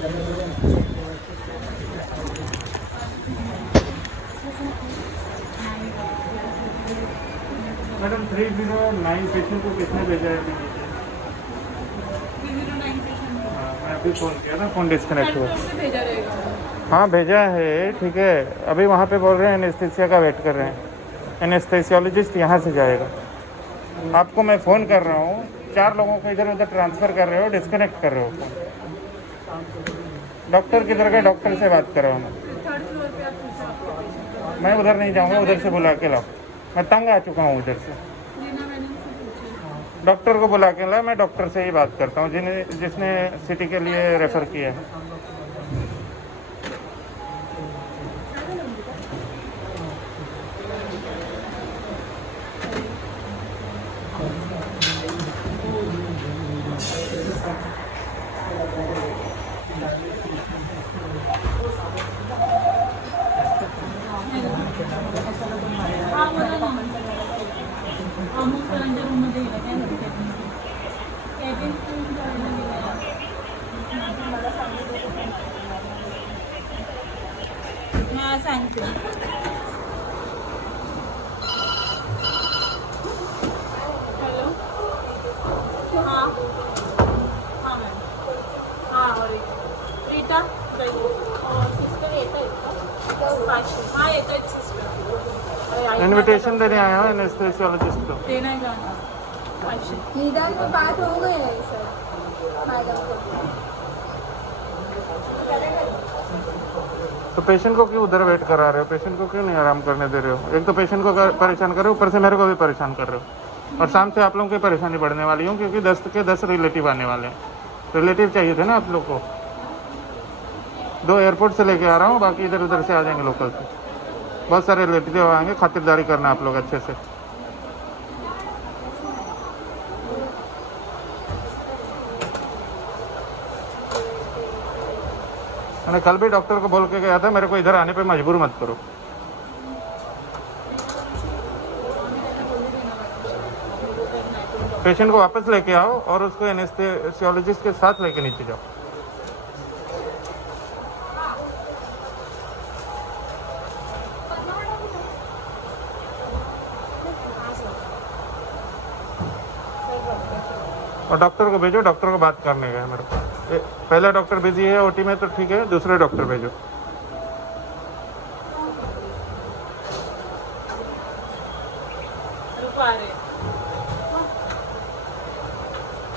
Madam 309 patient को किसने भेजा है अभी? 309 पेशेंट हाँ, मैं अभी फ़ोन किया ना, फ़ोन डिस्कनेक्ट हुआ। से भेजा रहेगा। हाँ भेजा है, ठीक है। अभी वहाँ पे बोल रहे हैं एनेस्थीसिया का वेट कर रहे हैं। एनेस्थेसियोलॉजिस्ट यहाँ से जाएगा। आपको मैं फ़ोन कर रहा हूँ, 4 लोगों को इधर उधर ट्रांसफ़र कर रहे हो, डिस्कनेक्ट कर रहे हो फ़ोन। डॉक्टर किधर गए? डॉक्टर से बात कर रहा हूँ मैं। 3rd फ्लोर पे आप पूछो आपके पेशेंट को। मैं उधर नहीं जाऊँगा, उधर से बुला के लाओ। मैं तंग आ चुका हूँ उधर से। रीना मैडम से पूछिए। डॉक्टर को बुला के ला, मैं डॉक्टर से ही बात करता हूँ जिसने सिटी के लिए रेफ़र किया है। हाँ बोला ना अमुक करंजा रूममध्ये गेला काय झालं कॅबिन कॅबिन करायला गेला मला सांगितलं हां सांगते हॅलो हां हां मॅम हां रीटा सिस्टर येत आहेत का हां येत आहेत सिस्टर इनविटेशन देने आया हूँ एनेस्थेसियोलॉजिस्ट को। ते नाही जाणार निदान तो बात हो गए हैं सर मैडम को। तो पेशेंट को क्यों उधर वेट करा रहे हो? पेशेंट को क्यों नहीं आराम करने दे रहे हो? एक तो पेशेंट को परेशान कर रहे हो, ऊपर से मेरे को भी परेशान कर रहे हो। और शाम से आप लोगों की परेशानी बढ़ने वाली हूँ, क्योंकि 10 के 10 रिलेटिव आने वाले हैं। रिलेटिव चाहिए थे ना आप लोग को। 2 एयरपोर्ट से लेके आ रहा हूँ, बाकी इधर उधर से आ जाएंगे लोकल से। बहुत सारे रिलेटिव आएंगे, खातिरदारी करना आप लोग अच्छे से। मैंने कल भी डॉक्टर को बोल के गया था, मेरे को इधर आने पे मजबूर मत करो। पेशेंट को वापस लेके आओ और उसको एनेस्थेसियोलॉजिस्ट के साथ लेके नीचे जाओ। और डॉक्टर को भेजो, डॉक्टर को बात करने का है मेरे को। पहला डॉक्टर बिजी है ओटी में तो ठीक है, दूसरे डॉक्टर भेजो।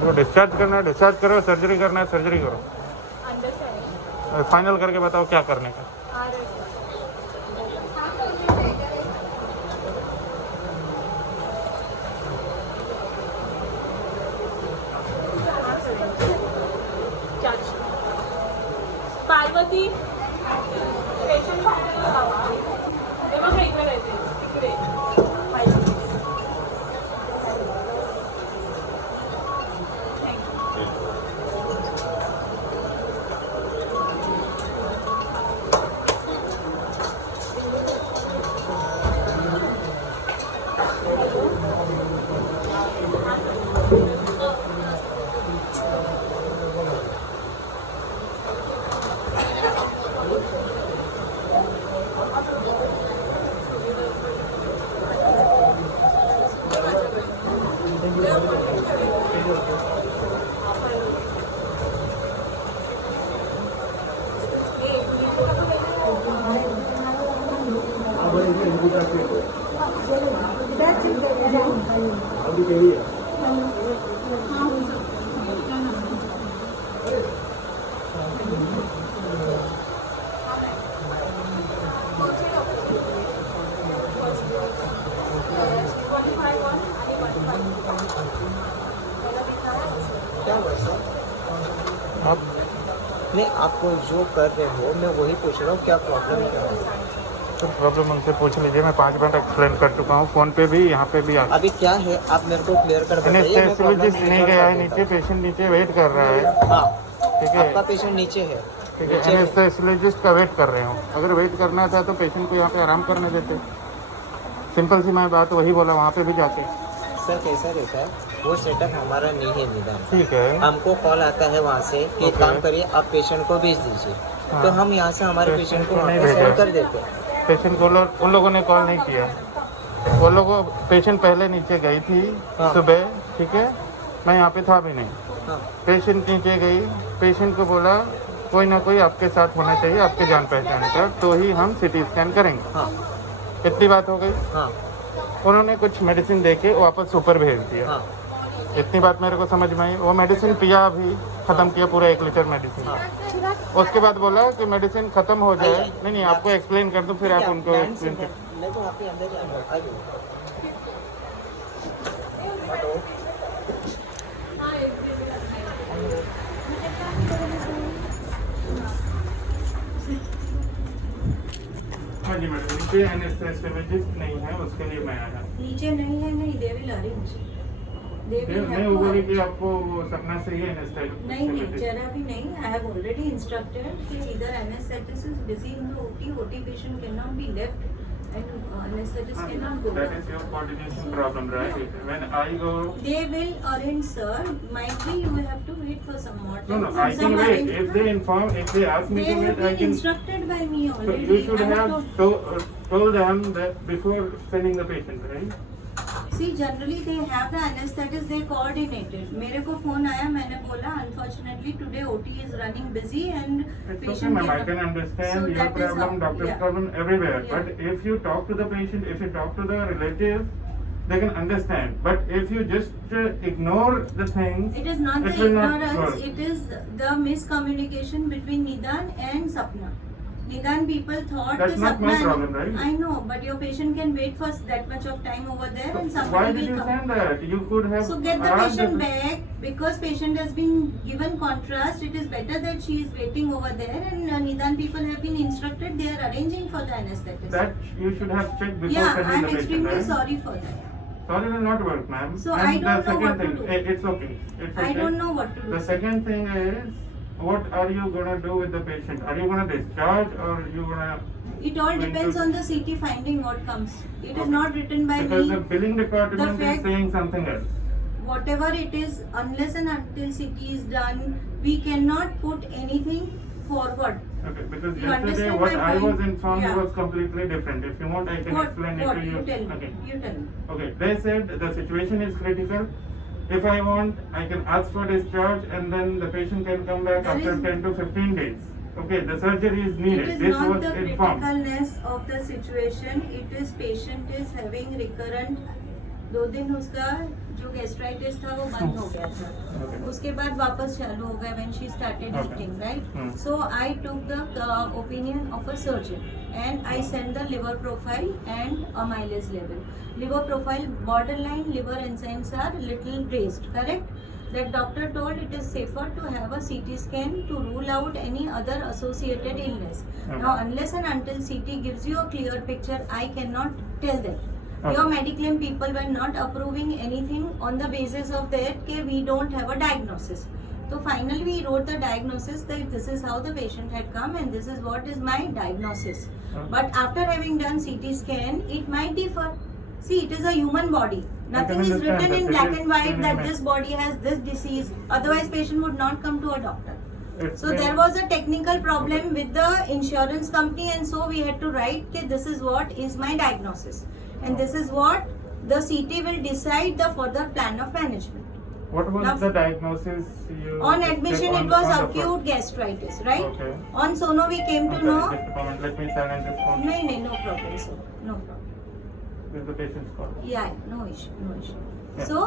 तो डिस्चार्ज करना है डिस्चार्ज करो, सर्जरी करना है सर्जरी करो। फाइनल करके बताओ क्या करने का। पार्वती पेशंट बाहेर लावा ते मग इकडे राहते तिकडे क्या हुआ सर? आप नहीं, आप जो कर रहे हो मैं वही पूछ रहा हूँ, क्या प्रॉब्लम क्या है? तो प्रॉब्लम उनसे पूछ लीजिए, मैं 5 बार एक्सप्लेन कर चुका हूँ, फ़ोन पे भी यहाँ पे भी। अभी क्या है आप मेरे को क्लियर कर बताइए। मैं एनेस्थेसियोलॉजिस्ट प्रॉब्लम नहीं गया है नीचे, पेशेंट नीचे वेट कर रहा है। हाँ, ठीक है, आपका पेशेंट नीचे है। ठीक है। एनेस्थेसियोलॉजिस्ट का वेट कर रहे हो। अगर वेट करना था तो पेशेंट को यहाँ पे आराम करने देते। सिंपल सी मैं बात वही बोला वहाँ पे भी जाके। सर कैसा रहता है? वो सेटअप हमारा नहीं है निदान। ठीक है। हमको कॉल आता है वहाँ से कि Okay. काम करिए, आप पेशेंट को भेज दीजिए। हाँ। तो हम यहाँ से हमारे Patient पेशेंट को को वहाँ नहीं पे भेजा। सेंड कर देते हैं। पेशेंट को उन लोगों ने कॉल नहीं किया। वो लोगों पेशेंट पहले नीचे गई थी हाँ। सुबह, ठीक है, मैं यहाँ पे था भी नहीं। हाँ पेशेंट नीचे गई, पेशेंट को बोला कोई ना कोई आपके साथ होना चाहिए, आपके जान पहचान का, तो ही हम सिटी स्कैन करेंगे। हाँ इतनी बात हो गई। हाँ उन्होंने कुछ मेडिसिन दे के वापस ऊपर भेज दिया। हाँ इतनी बात मेरे को समझ में आई। वो मेडिसिन पिया भी, ख़त्म किया पूरा 1 लीटर मेडिसिन। हाँ। उसके बाद बोला कि मेडिसिन ख़त्म हो जाए। नहीं, आपको एक्सप्लेन कर दूँ, फिर आप उनको एक्सप्लेन कर। मैं तो आपके अंदर ही आऊँगा। आइए। हेलो। हाँ जी मैडम, नीचे एनेस्थेसियोलॉजिस्ट नहीं है, उसके लिए मैं आया। नीचे नहीं है, नहीं they will arrange, they will मैं हैव वो टू बोली अरेंज। कि आपको वो सपना से ही एनेस्थेसियोलॉजिस्ट। नहीं नहीं जरा भी नहीं। आई हैव ऑलरेडी इंस्ट्रक्टेड कि इधर anaesthetist is busy in the OT patient can not be left and anaesthetist can not go. That is your coordination problem, right? When I go, They will arrange, sir. Might be you will have to wait for some more no, time. no, I Some can wait. arrange- If they inform, if they ask me They to have wait, I been can. instructed by me So already. you should I have told them that before sending the patient, right? See, generally they have the anesthetist, they coordinated. मेरे को phone आया, मैंने बोला unfortunately today OT is running busy and It's okay, patient ma'am. I cannot- can understand So your that is problem, how- doctor's yeah. problem everywhere. Yeah. But if you talk to the patient, if you talk to the relative, they can understand. But if you just ignore the things, It is not it the will not ignorance, work. it is the miscommunication between Nidan and Sapna. Nidan people thought That's the not my Sapna. problem, right? I know, but your patient can wait for that much of time over there and So somebody why did will you come. send that? You could have So get the asked patient the- back because patient has been given contrast. It is better that she is waiting over there and Nidan people have been instructed. They are arranging for the anesthetist. That you should have checked before Yeah, sending I am the patient, extremely right? sorry for that. Sorry will not work, ma'am. So And I don't know the what second to thing, do. it's okay. It's okay. I don't know what to do. The second thing is, what are you gonna do with the patient? Are you gonna discharge or you gonna? It all going depends to- on the CT finding what comes. It is Okay. not written by Because the me. billing department The is fact- saying something else. Whatever it is, unless and until CT is done, we cannot put anything forward. Okay, because You yesterday understand what my I was point? informed Yeah. was completely different. If you want, I can What? explain What? it to You you. tell me. Okay. You tell me. Okay. They said the situation is critical. If I want, I can ask for discharge and then the patient can come back There after is- 10 to 15 days. Okay, the surgery is It needed. is This not was the informed. criticalness of the situation. It is patient is having recurrent. 2 दिन उसका जो gastritis था वो बंद हो गया था. Okay. उसके बाद वापस चालू हो गया when she started Okay. eating, right? Hmm. So I took the opinion of a surgeon and I sent the liver profile and amylase level. Liver profile borderline, liver enzymes are little raised, correct? That doctor told it is safer to have a CT scan to rule out any other associated illness. Okay. Now, unless and until CT gives you a clear picture, I cannot tell that. Okay. Your Mediclaim people were not approving anything on the basis of that कि we don't have a diagnosis. So finally we wrote the diagnosis that this is how the patient had come and this is what is my diagnosis. Okay. But after having done CT scan, it might differ. See, it is a human body. Nothing is understand written that. in It black is and white that human. this body has this disease. Otherwise, patient would not come to a doctor. It's So been- there was a technical problem with the insurance company and so we had to write that this is what is my diagnosis and this is what the CT will decide the further plan of management. What was Now- the diagnosis you? On admission on- it was on the acute gastritis, right? Okay. On sono we came to Okay, know. just a moment. Let me silence this phone. No problem sir, no problem. This is the patient's call. Yeah, no issue, no issue. Yeah. So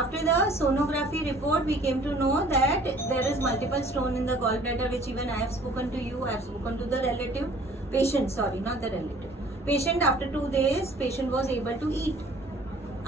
after the sonography report, we came to know that there is multiple stone in the gallbladder, which even I have spoken to you, I have spoken to the relative, patient, sorry, not the relative. Patient after 2 days, patient was able to eat.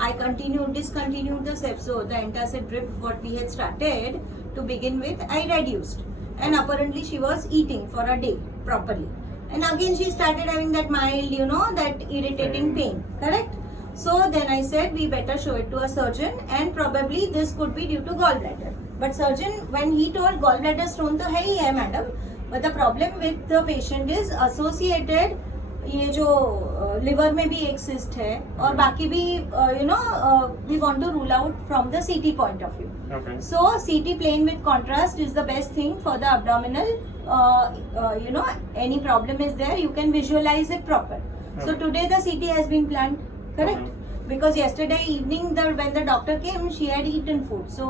I discontinued the Cepso, the antacid drip, what we had started to begin with, I reduced. And apparently she was eating for a day properly. And again she started having that mild, that irritating pain, correct? So then I said we better show it to a surgeon and probably this could be due to gallbladder. But surgeon, when he told gallbladder stone to hai hai madam, but the problem with the patient is associated ये जो liver में भी एक cyst है और बाकी भी you know we want to rule out from the CT point of view. Okay. So CT plain with contrast is the best thing for the abdominal. You know, any problem is there, you can visualize it proper. So Okay. today the CT has been planned, correct? Okay. Because yesterday evening when the doctor came, she had eaten food. So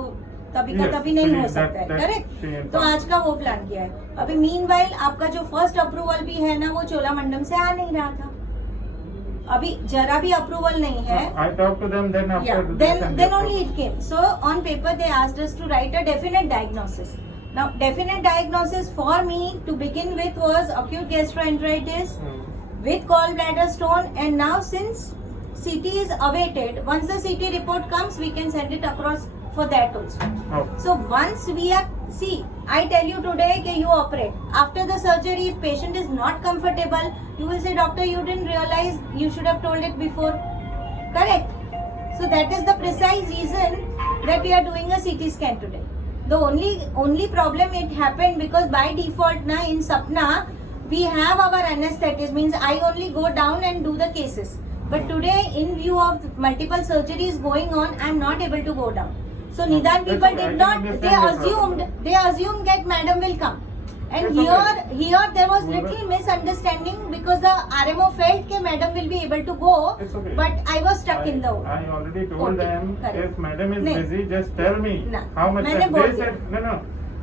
तभी का Yes, तभी नहीं हो that- सकता है, that correct? she informed. तो आज का वो प्लान किया है. अभी मीनवाइल आपका जो फर्स्ट अप्रूवल भी है ना, वो चोलामंडलम से आ नहीं रहा था. अभी जरा भी अप्रूवल नहीं है. I talked to them then after. Yeah, they sent then the only it came. So on paper they asked us to write a definite diagnosis. Now definite diagnosis for me to begin with was acute gastroenteritis Hmm. with gallbladder stone, and now since CT is awaited, once the CT report comes we can send it across for that also. Oh. So once we are, see, I tell you today that you operate. After the surgery, if patient is not comfortable, you will say, doctor, you didn't realize, you should have told it before. Correct? So that is the precise reason that we are doing a CT scan today. The only problem it happened because by default na in Sapna we have our anesthetist, means I only go down and do the cases. But today, in view of multiple surgeries going on, I am not able to go down. So Nidan That's people okay, I did can not. understand your problem. They assumed that madam will come. And That's here there was We were- little misunderstanding because the RMO felt that madam will be able to go, It's okay. but I was stuck in the. I already told Okay, them correct. if madam is नहीं. busy, just tell me ना. how much मैंने time. बोल They दिया. said no.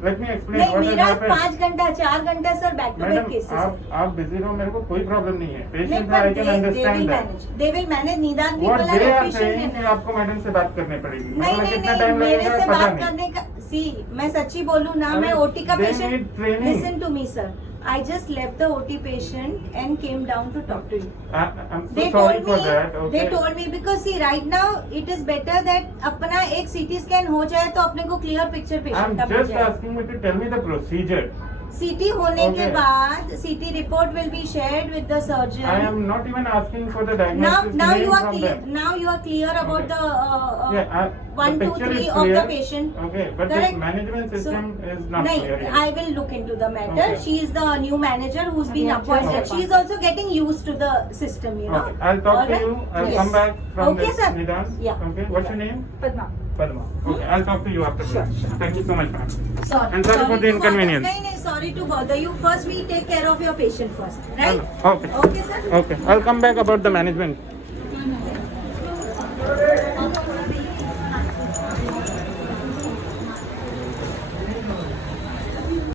Let me explain नहीं, what has मेरा happened. 5 घंटा 4 घंटा sir back to back madam cases. आप बिजी रहो, मेरे को कोई प्रॉब्लम नहीं है. नहीं, पेशेंट है, पर I can understand that. they will manage. निदान What people are they are efficient saying कि enough. आपको मैडम से बात करनी पड़ेगी. नहीं मतलब नहीं कितना नहीं, टाइम मेरे लगेगा से पता बात नहीं. करने का मैं सच्ची बोलूं ना, अरे, मैं ओटी का they patient. need training. Listen to me sir, I just left the OT patient and came down to talk to you. I'm so They sorry told for me, that. Okay. they told me because see right now it is better that अपना एक CT scan हो जाए तो अपने को clear picture I'm patient का मिल just जाए. asking you to tell me the procedure. CT होने के Okay. बाद CT report will be shared with the surgeon. I am not even asking for the now diagnosis now you name are from clear. them. Now you are clear about Okay. the Yeah, 1, the 2, picture 3 is of the clear. patient. Okay, but Correct. the management system is not नहीं, clear yet. I will look into the matter. Okay. She is the new manager who's been appointed. Okay. She is also getting used to the system, you know. Okay, I'll talk to Alright? you. I'll Yes. come back from Okay, this sir. Nidan. Yeah. Okay, what's your name? Padma. Padma. Okay, I'll talk to you after Sure, this. Thank you so much, ma'am. Sorry. And sorry for the to inconvenience. bother- नहीं, sorry to bother you. First, we take care of your patient first, right? Okay. Okay, sir. Okay, I'll come back about the management.